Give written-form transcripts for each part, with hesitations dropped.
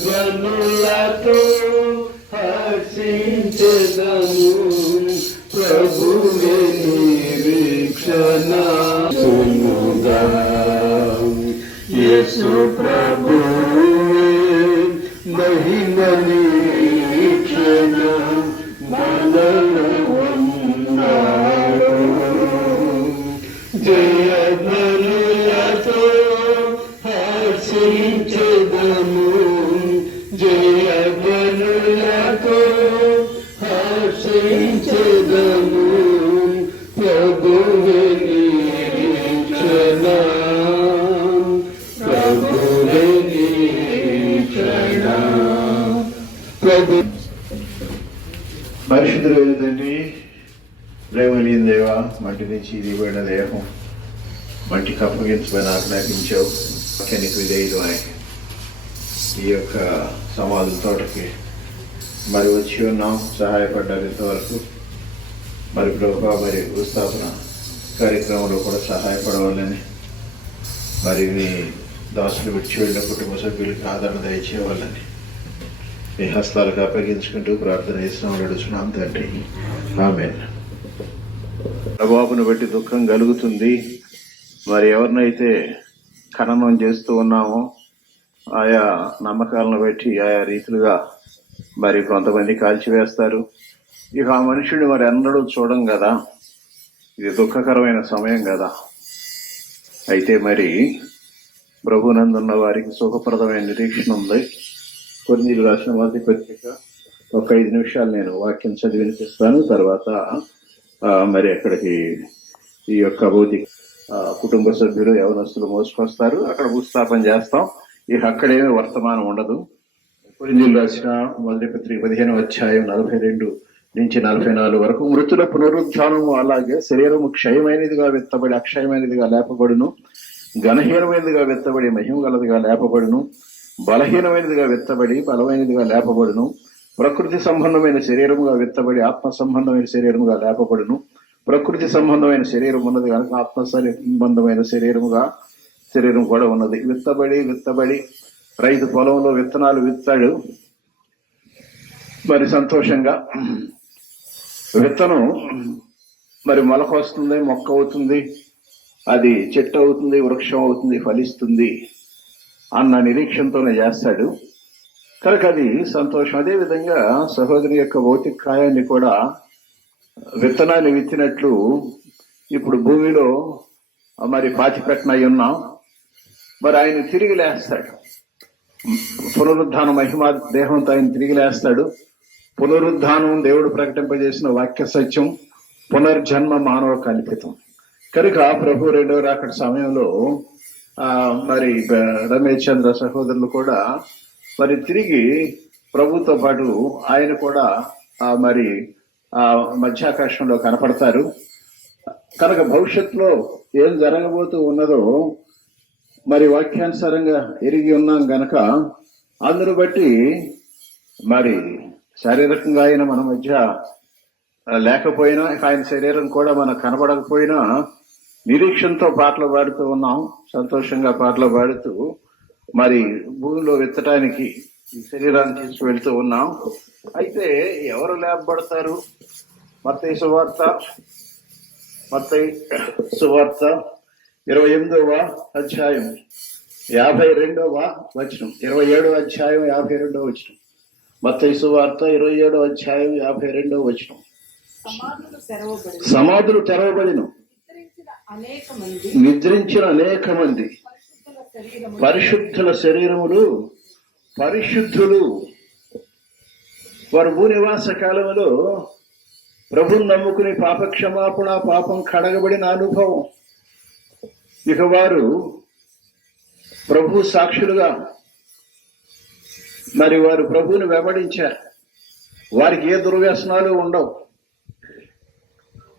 ధ్వనులతో హర్షించెదము ప్రభువే నిరీక్షణ యేసు ప్రభువే మహిమ నిరీక్షణ మనలో ఉన్నాడు. జయధ్వనులతో హర్షించెదము జయధ్వనులతో హర్షించెదము ప్రభువే నిరీక్షణ ప్రభువే నిరీక్షణ. పరిశుద్ధులైన తండ్రి, ప్రేమ లేని దేవ, మట్టి నుంచి దిగిపోయిన దేహం మట్టికి అప్పగించమని ఆజ్ఞాపించావు. వాక్యానికి విధేయులు అని ఈ యొక్క సమాధుల తోటకి మరి వచ్చి ఉన్నాం. సహాయపడ్డారు ఇంతవరకు. మరి ప్రభువా, మరి భూస్థాపన కార్యక్రమంలో కూడా సహాయపడవాలని, మరి మీ దాసులు విడిచి వెళ్ళిన కుటుంబ సభ్యులకి ఆదరణ దయచేవాలని మీ హస్తాలకు అప్పగించుకుంటూ ప్రార్థన చేస్తున్నాం, నడుచున్నాం తండ్రి. ఆమేన్. ప్రభావును బట్టి దుఃఖం కలుగుతుంది. మరి ఎవరినైతే ఖననం చేస్తూ ఉన్నామో ఆయా నమ్మకాలను బట్టి ఆయా రీతిలుగా మరి కొంతమంది కాల్చివేస్తారు. ఇక ఆ మనుషుడిని మరి ఎన్నడూ చూడం కదా. ఇది దుఃఖకరమైన సమయం కదా. అయితే మరి ప్రభునందున్న వారికి సుఖప్రదమైన నిరీక్షణ ఉంది. కొన్నిళ్ళు రాసిన వారి పత్రిక ఒక 5 నిమిషాలు నేను వాక్యం చదివి వినిపిస్తాను. తర్వాత మరి అక్కడికి ఈ యొక్క భౌతిక కుటుంబ సభ్యులు యవనస్తులు మోసుకొస్తారు. అక్కడ భూస్థాపన చేస్తాం. ఇక అక్కడేమీ వర్తమానం ఉండదు. కొన్నిళ్ళు రాసిన మొదటి పత్రిక 15వ అధ్యాయం 42 నుంచి 44 వరకు, మృతుల పునరుద్ధానము అలాగే శరీరము క్షయమైనదిగా విత్తబడి అక్షయమైనదిగా లేపబడును, ఘనహీనమైనదిగా విత్తబడి మహిమ గలదిగా లేపబడును, బలహీనమైనదిగా విత్తబడి బలమైనదిగా లేపబడును, ప్రకృతి సంబంధమైన శరీరముగా విత్తబడి ఆత్మ సంబంధమైన శరీరముగా లేపబడును. ప్రకృతి సంబంధమైన శరీరం ఉన్నది కనుక ఆత్మ సంబంధమైన శరీరం కూడా ఉన్నది. విత్తబడి రైతు పొలంలో విత్తనాలు విత్తాడు. మరి సంతోషంగా విత్తనం మరి మొలకొస్తుంది, మొక్క అవుతుంది, అది చెట్టు అవుతుంది, వృక్షం అవుతుంది, ఫలిస్తుంది అన్న నిరీక్షణతోనే చేస్తాడు కనుక అది సంతోషం. అదేవిధంగా సహోదరి యొక్క భౌతిక కాయాన్ని కూడా విత్తనాన్ని విత్తినట్లు ఇప్పుడు భూమిలో మరి పాతిపెట్టనై ఉన్నాం. మరి ఆయన తిరిగి లేస్తాడు. పునరుద్ధానం మహిమ దేహంతో ఆయన తిరిగి లేస్తాడు. పునరుద్ధానం దేవుడు ప్రకటింపజేసిన వాక్య సత్యం. పునర్జన్మ మానవ కల్పితం కనుక ప్రభు 2వ రాకడ సమయంలో మరి రమేష్ చంద్ర సహోదరులు కూడా మరి తిరిగి ప్రభుతో పాటు ఆయన కూడా మరి మధ్యాకాశంలో కనపడతారు. కనుక భవిష్యత్తులో ఏం జరగబోతూ ఉన్నదో మరి వాక్యానుసారంగా ఎరిగి ఉన్నాం గనక అందును బట్టి మరి శారీరకంగా ఆయన మన మధ్య లేకపోయినా, ఆయన శరీరం కూడా మనకు కనబడకపోయినా నిరీక్షణతో పాటలు పాడుతూ ఉన్నాం. సంతోషంగా పాటలు పాడుతూ మరి భూమిలో విత్తడానికి ఈ శరీరాన్ని తీసుకువెళ్తూ ఉన్నాం. అయితే ఎవరు లేపబడతారు? మత్తయి సువార్త 28వ అధ్యాయం 52వ వచనం, 27వ అధ్యాయం 52వ వచనం. మత్తయి సువార్త 27వ అధ్యాయం 52వ వచనం. సమాధులు తెరవబడిను, నిద్రించిన అనేక మంది పరిశుద్ధుల శరీరములు పరిశుద్ధులు. వారు భూనివాస కాలములో ప్రభుని నమ్ముకుని పాపక్షమాపణ, పాపం కడగబడిన అనుభవం. ఇక వారు ప్రభు సాక్షులుగా మరి వారు ప్రభువుని వెంబడించారు. వారికి ఏ దుర్వ్యసనాలు ఉండవు.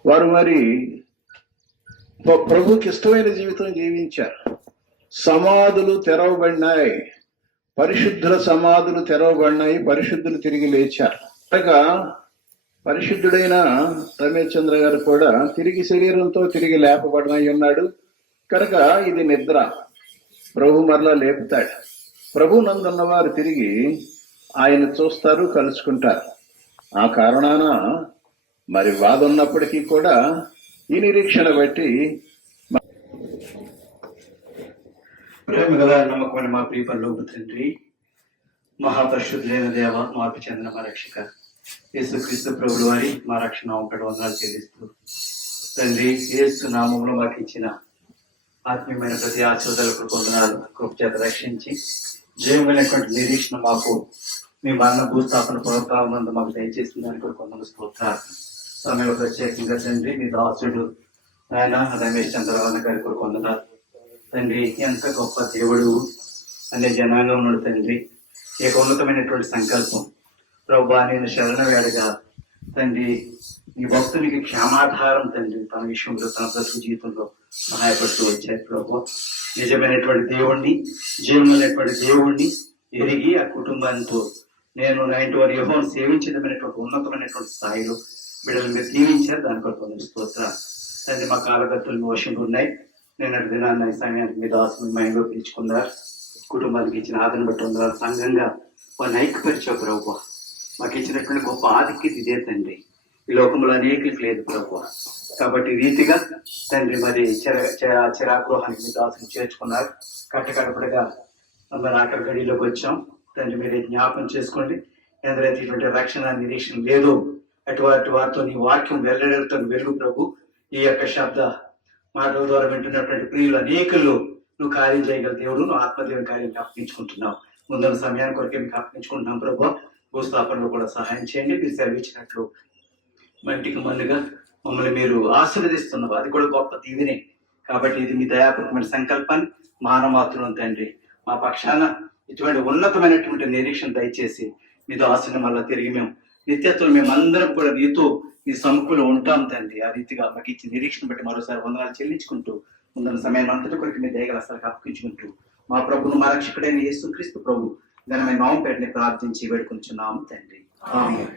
వారు మరి ప్రభుకి ఇష్టమైన జీవితం జీవించారు. సమాధులు తెరవబడినాయి, పరిశుద్ధుల సమాధులు తెరవబడినాయి, పరిశుద్ధులు తిరిగి లేచారు. కనుక పరిశుద్ధుడైన రమేష్ చంద్ర గారు కూడా తిరిగి శరీరంతో తిరిగి లేపబడినై ఉన్నాడు. కనుక ఇది నిద్ర. ప్రభు మరలా లేపుతాడు. ప్రభు నందున్న వారు తిరిగి ఆయన చూస్తారు, కలుసుకుంటారు. ఆ కారణాన మరి బాధ ఉన్నప్పటికీ కూడా ఈ నిరీక్షణ బట్టి ప్రేమ గల నమ్మకమైన మా ప్రియ పరలోక తండ్రి, మహాపరిశుద్ధులైన దేవ, మార్పు చెందిన మా రక్షక యేసుక్రీస్తు ప్రభువు వారి మా రక్షణ ఒకటి వందనాలు చెల్లిస్తూ తండ్రి, యేసు నామంలో మాకు ఇచ్చిన ఆత్మీయమైన ప్రతి ఆశీర్వాదాలకు వందనాలు. కృప చేత రక్షించి జయమైనటువంటి నిరీక్షణ మాకు మీ మరణ భూస్థాపన పునరుత్థానం మాకు దయచేసిన దానికి కొందరు స్తోత్రాలు. సమయంలో ప్రత్యేకంగా తండ్రి, మీ దాసుడు ఆయన రమేష్ చంద్రబాబు గారి కొరకు వందనాలు. తండ్రి, ఎంత గొప్ప దేవుడు అనే జనాంగం ఉన్నాడు తండ్రి. ఈ ఉన్నతమైనటువంటి సంకల్పం ప్రభువా, నేను శరణవేడగా తండ్రి ఈ భక్తునికి క్షేమాధారం తండ్రి తన విషయంలో తన బ్రతుకు జీవితంలో సహాయపడుతూ వచ్చారు ప్రభు. నిజమైనటువంటి దేవుణ్ణి, జీవమైనటువంటి దేవుణ్ణి ఎరిగి ఆ కుటుంబంతో నేను నైన్టీ వారి యెహోవాను సేవించదమైనటువంటి ఉన్నతమైనటువంటి స్థాయిలో బిడ్డలు మీరు దీవించారు. దాని కొరకు స్తోత్ర తండ్రి. మా కాలగతులు మోషంగా ఉన్నాయి. నేను అటు దినాన్ని ఈ సమయానికి మీ దాసుని మైండ్లో పిలుచుకున్నారు. కుటుంబానికి ఇచ్చిన ఆదరణ బట్టి ఉన్నారు. సంఘంగా వారిని ఐక్యపరిచావు ప్రభు. మాకు ఇచ్చినటువంటి గొప్ప ఆధిక్యత ఇదే తండ్రి. ఈ లోకంలో అనేకలకు లేదు ప్రభు. కాబట్టి రీతిగా తండ్రి మరి చిరాగృహానికి మీ దాసుని చేర్చుకున్నారు. కట్టకడపడగా మరి ఆఖరి గడిలోకి వచ్చాం తండ్రి. మీరే జ్ఞాపకం చేసుకోండి. ఎందరైతే ఇటువంటి రక్షణ నిరీక్షణ లేదు అటువంటి వారితో నీ వాక్యం వెల్లడేరుతో వెలుగు ప్రభు. ఈ యొక్క శబ్ద మాటల ద్వారా వింటున్నటువంటి ప్రియులు అనేకులు నువ్వు కార్యం చేయగల దేవుడు, నువ్వు ఆత్మదేవుని కార్యం అప్పగించుకుంటున్నావు. ముందున్న సమయాన్ని కొరకే మీకు అప్పగించుకుంటున్నాం ప్రభు. భూస్థాపనలో కూడా సహాయం చేయండి. మీరు సెలవిచ్చినట్లు మంటికి మన్నుగా మమ్మల్ని మీరు ఆశీర్వదిస్తున్నారు. అది కూడా గొప్ప దీవెనే. కాబట్టి ఇది మీ దయాపూర్వకమైన సంకల్పాన్ని మానమాత్రం తండ్రి. మా పక్షాన ఇటువంటి ఉన్నతమైనటువంటి నిరీక్షణ దయచేసి మీతో ఆశని మళ్ళీ తిరిగి మేము నిత్యత్వం మేమందరం కూడా నీతో ఈ సముఖంలో ఉంటాం తండ్రి. ఆ రీతిగా మాకు ఇచ్చిన నిరీక్షణ బట్టి మరోసారి వందనాలు చెల్లించుకుంటూ ముందున్న సమయం అంతటి కొరకు మీ దయగల అసలు అప్పగించుకుంటూ మా ప్రభును మా రక్షకుడైన యేసుక్రీస్తు ప్రభు ఘనమైన నామం పేరుని ప్రార్థించి వేడుకుంటున్నాము తండ్రి. ఆమేన్.